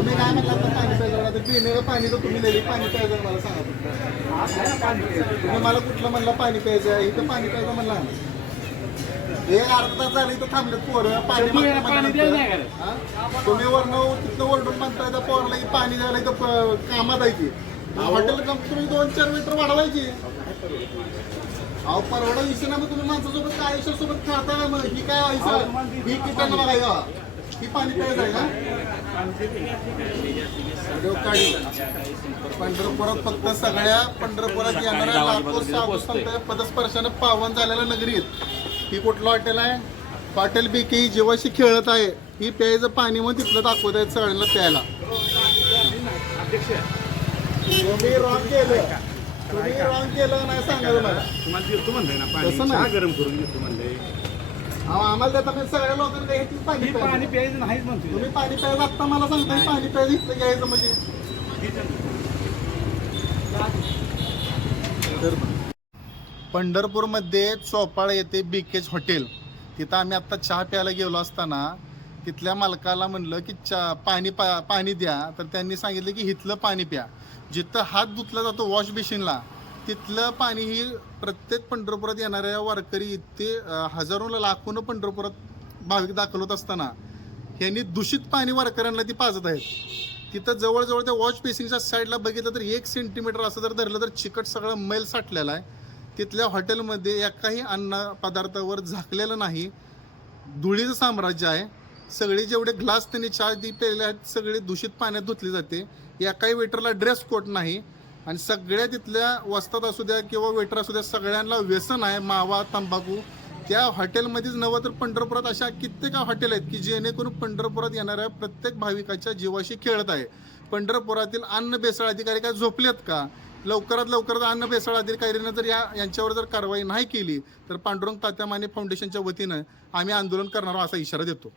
तुम्ही काय म्हणला आता पाणी प्यायचं आता पिण्याचं पाणी तर तुम्ही नेली पाणी प्यायचं मला सांगा तुम्ही मला कुठलं म्हणलं पाणी प्यायचं इथं पाणी प्यायचं म्हणला हे अर्धा तास झालं इथं थांबलेत पोरं पाणी तुम्ही वरनं तिथं ओरडून म्हणताय तर पोरला की पाणी द्यायला इथं कामात आहे ती हॉटेल तुम्ही 2-4 मीटर वाढवायची अहो परवडा विषय ना मग तुम्ही माणसासोबत काय आयुष्यासोबत खेळता मग ही काय आयुष्य ही किटांना बघा ही पाणी प्यायचं आहे का पंढरपुरात फक्त सगळ्या पंढरपुरात येणाऱ्या लाखो साधू संत पदस्पर्शाने पावन झालेल्या नगरीत ही कुठलं हॉटेल आहे हॉटेल बीके जीवाशी खेळत आहे ही प्यायचं पाणी मग तिथलं दाखवत आहेत सगळ्यांना प्यायला तुम्ही रॉंग केलं तुम्ही रॉंग केलं नाही सांगायला मला तुम्हाला देतो म्हणलंय ना पाणी तसं नाही. चहा गरम करून देतो म्हणलंय आम्हाला देता पण सगळ्या लोकांना हे पाणी मी पाणी प्यायचं. प्यायचं नाहीच म्हणतो तुम्ही पाणी प्यायला आत्ता मला सांगताय पाणी प्यायचं इथं घ्यायचं म्हणजे पंढरपूरमध्ये चोपाळ येथे बीकेज हॉटेल तिथं आम्ही आत्ता चहा प्यायला गेलो असताना तिथल्या मालकाला म्हणलं की पाणी द्या तर त्यांनी सांगितलं की इथलं पाणी प्या जिथं हात धुतला जातो वॉश बेसिनला तिथलं पाणी ही प्रत्येक पंढरपुरात येणाऱ्या वारकरी इथे हजारोला लाखोनं पंढरपुरात भाविक दाखल होत असताना ह्यांनी दूषित पाणी वारकऱ्यांना ती पाजत आहेत तिथं जवळजवळ त्या वॉश बेसिनच्या साईडला बघितलं तर 1 सेंटीमीटर असं जर धरलं तर चिकट सगळं मैल साठलेला आहे तिथल्या हॉटेलमध्ये एकाही अन्न पदार्थावर झाकलेलं नाही धुळीचं साम्राज्य आहे सगळे जेवढे ग्लास त्यांनी चहा दी प्यायले आहेत सगळे दूषित पाण्यात धुतले जाते एकाही वेटरला ड्रेस कोट नाही आणि सगळ्या तिथल्या वस्तात असू द्या किंवा वेटर असू द्या सगळ्यांना व्यसन आहे मावा तंबाखू त्या हॉटेलमध्येच नव्हे तर पंढरपुरात अशा कित्येक हॉटेल आहेत की जेणेकरून पंढरपुरात येणाऱ्या प्रत्येक भाविकाच्या जीवाशी खेळत आहे पंढरपुरातील अन्न भेसळ अधिकारी काय झोपलेत का लवकरात अन्न भेसळ अधिकाऱ्यांना जर यांच्यावर जर कारवाई नाही केली तर पांडुरंग तात्या माने फाउंडेशनच्या वतीनं आम्ही आंदोलन करणार असा इशारा देतो.